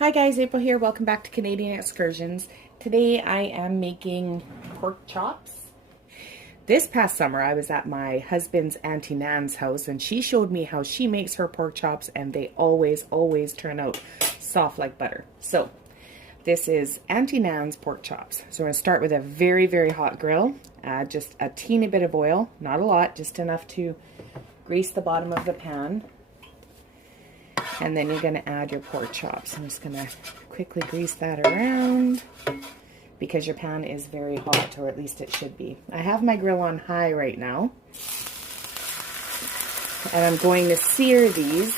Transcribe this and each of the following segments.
Hi guys, April here. Welcome back to Canadian Excursions. Today I am making pork chops. This past summer I was at my husband's Auntie Nan's house and she showed me how she makes her pork chops and they always turn out soft like butter. So this is Auntie Nan's pork chops. So I'm going to start with a very hot grill. Add just a teeny bit of oil, not a lot, just enough to grease the bottom of the pan. And then you're going to add your pork chops. I'm just going to quickly grease that around because your pan is very hot, or at least it should be. I have my grill on high right now. And I'm going to sear these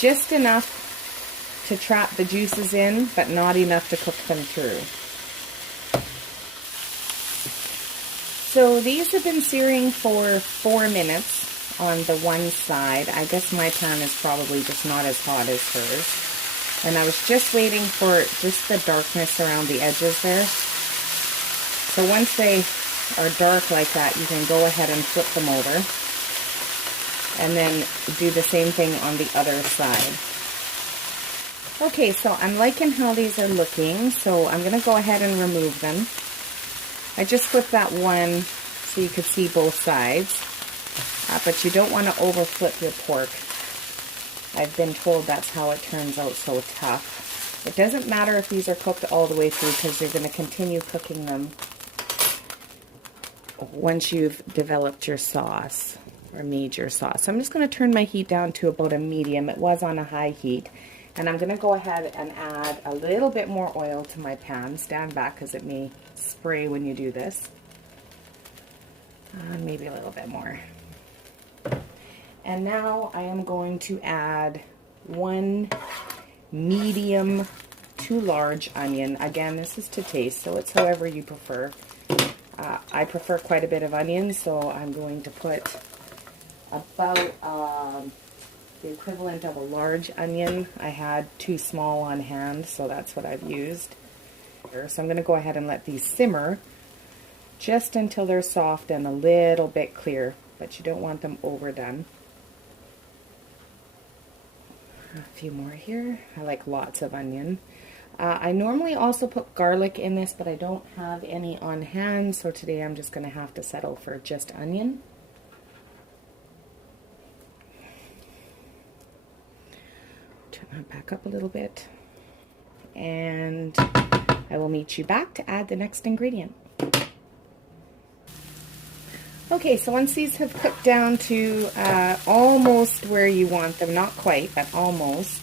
just enough to trap the juices in, but not enough to cook them through. So these have been searing for 4 minutes. On the one side. I guess my pan is probably just not as hot as hers. And I was just waiting for just the darkness around the edges there. So once they are dark like that, you can go ahead and flip them over. And then do the same thing on the other side. Okay, so I'm liking how these are looking, so I'm going to go ahead and remove them. I just flipped that one so you could see both sides. But you don't want to overflip your pork. I've been told that's how it turns out so tough. It doesn't matter if these are cooked all the way through because you're going to continue cooking them once you've developed your sauce or made your sauce. So I'm just going to turn my heat down to about a medium. It was on a high heat. And I'm going to go ahead and add a little bit more oil to my pan. Stand back because it may spray when you do this. Maybe a little bit more. And now I am going to add 1 medium to large onion. Again, this is to taste, so it's however you prefer. I prefer quite a bit of onion, so I'm going to put about the equivalent of a large onion. I had 2 small on hand, so that's what I've used. So I'm going to go ahead and let these simmer just until they're soft and a little bit clear, but you don't want them overdone. A few more here. I like lots of onion. I normally also put garlic in this, but I don't have any on hand, so today I'm just going to have to settle for just onion. Turn that back up a little bit. And I will meet you back to add the next ingredient. Okay, so once these have cooked down to almost where you want them, not quite, but almost,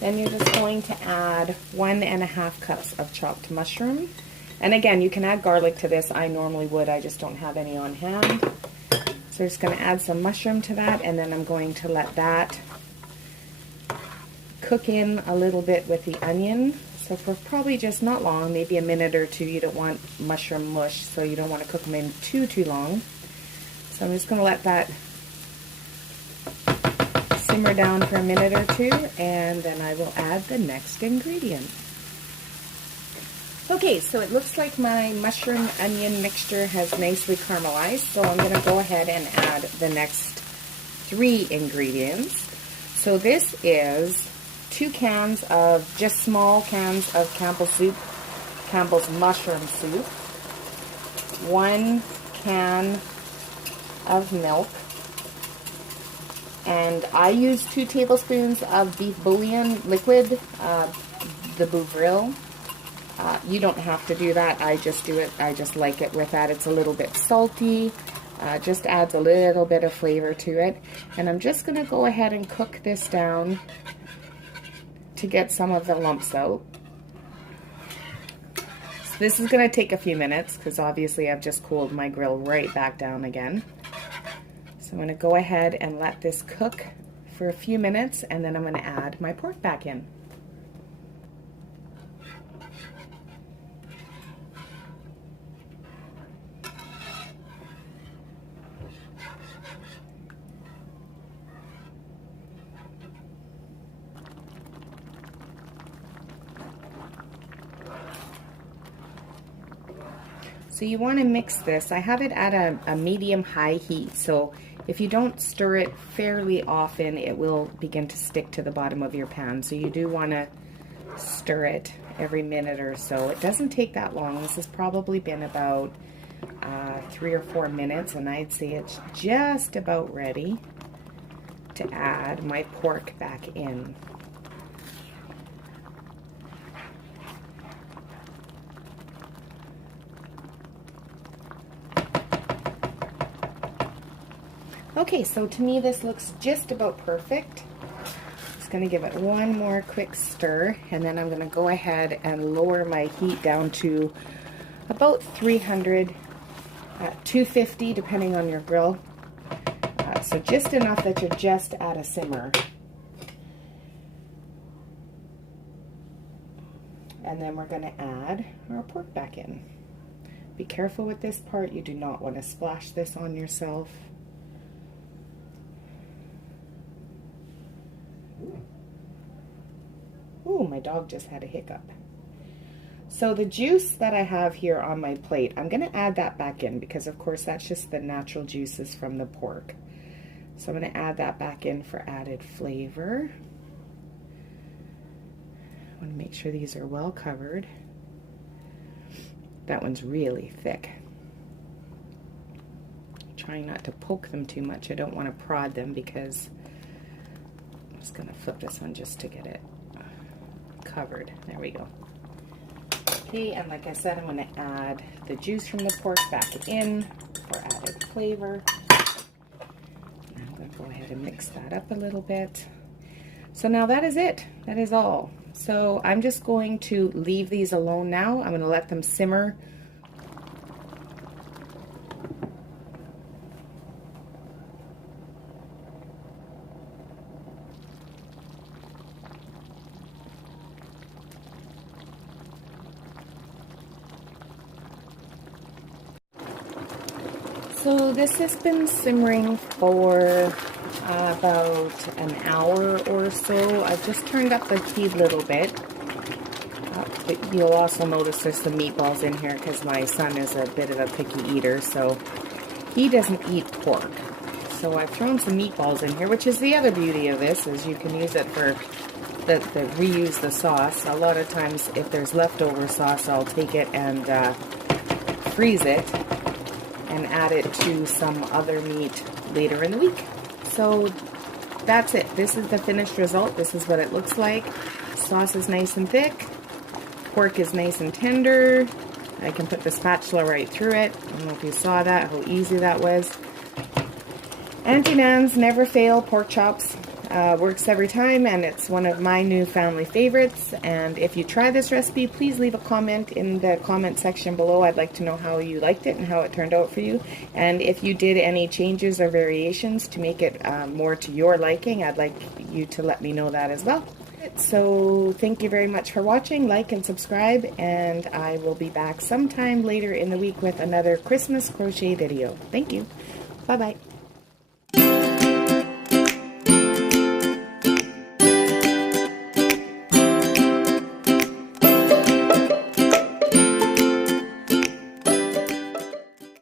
then you're just going to add 1.5 cups of chopped mushroom. And again, you can add garlic to this. I normally would, I just don't have any on hand. So I'm just going to add some mushroom to that, and then I'm going to let that cook in a little bit with the onion. So for probably just not long, maybe a minute or two. You don't want mushroom mush, so you don't want to cook them in too long. So I'm just going to let that simmer down for a minute or two, and then I will add the next ingredient. Okay, so it looks like my mushroom onion mixture has nicely caramelized, so I'm going to go ahead and add the next 3 ingredients. So this is 2 cans of, just small cans of Campbell's soup, Campbell's mushroom soup, 1 can of milk, and I use 2 tablespoons of beef bouillon liquid, the Bovril. You don't have to do that, I just do it, I just like it with that. It's a little bit salty, just adds a little bit of flavor to it, and I'm just going to go ahead and cook this down to get some of the lumps out. So this is going to take a few minutes because obviously I've just cooled my grill right back down again. So I'm going to go ahead and let this cook for a few minutes, and then I'm going to add my pork back in. So you want to mix this. I have it at a medium-high heat, so if you don't stir it fairly often, it will begin to stick to the bottom of your pan. So you do want to stir it every minute or so. It doesn't take that long. This has probably been about 3 or 4 minutes, and I'd say it's just about ready to add my pork back in. Okay, so to me this looks just about perfect. Just going to give it one more quick stir, and then I'm going to go ahead and lower my heat down to about 300, 250 depending on your grill. So just enough that you're just at a simmer. And then we're going to add our pork back in. Be careful with this part. You do not want to splash this on yourself. Ooh, my dog just had a hiccup. So the juice that I have here on my plate, I'm going to add that back in because of course that's just the natural juices from the pork. So I'm going to add that back in for added flavor. I want to make sure these are well covered. That one's really thick. Trying not to poke them too much. I don't want to prod them because I'm just going to flip this one just to get it covered. There we go. Okay, and like I said, I'm going to add the juice from the pork back in for added flavor. I'm going to go ahead and mix that up a little bit. So now that is it. That is all. So I'm just going to leave these alone now. I'm going to let them simmer. So this has been simmering for about an hour or so. I've just turned up the heat a little bit. But you'll also notice there's some meatballs in here because my son is a bit of a picky eater, so he doesn't eat pork. So I've thrown some meatballs in here, which is the other beauty of this, is you can use it for reuse the sauce. A lot of times if there's leftover sauce, I'll take it and freeze it and add it to some other meat later in the week. So that's it. This is the finished result. This is what it looks like. Sauce is nice and thick. Pork is nice and tender. I can put the spatula right through it. I don't know if you saw that, how easy that was. Auntie Nan's never fail pork chops. Works every time, and it's one of my new family favorites. And if you try this recipe, please leave a comment in the comment section below. I'd like to know how you liked it and how it turned out for you. And if you did any changes or variations to make it more to your liking, I'd like you to let me know that as well. So thank you very much for watching. Like and subscribe, and I will be back sometime later in the week with another Christmas crochet video. Thank you. Bye-bye.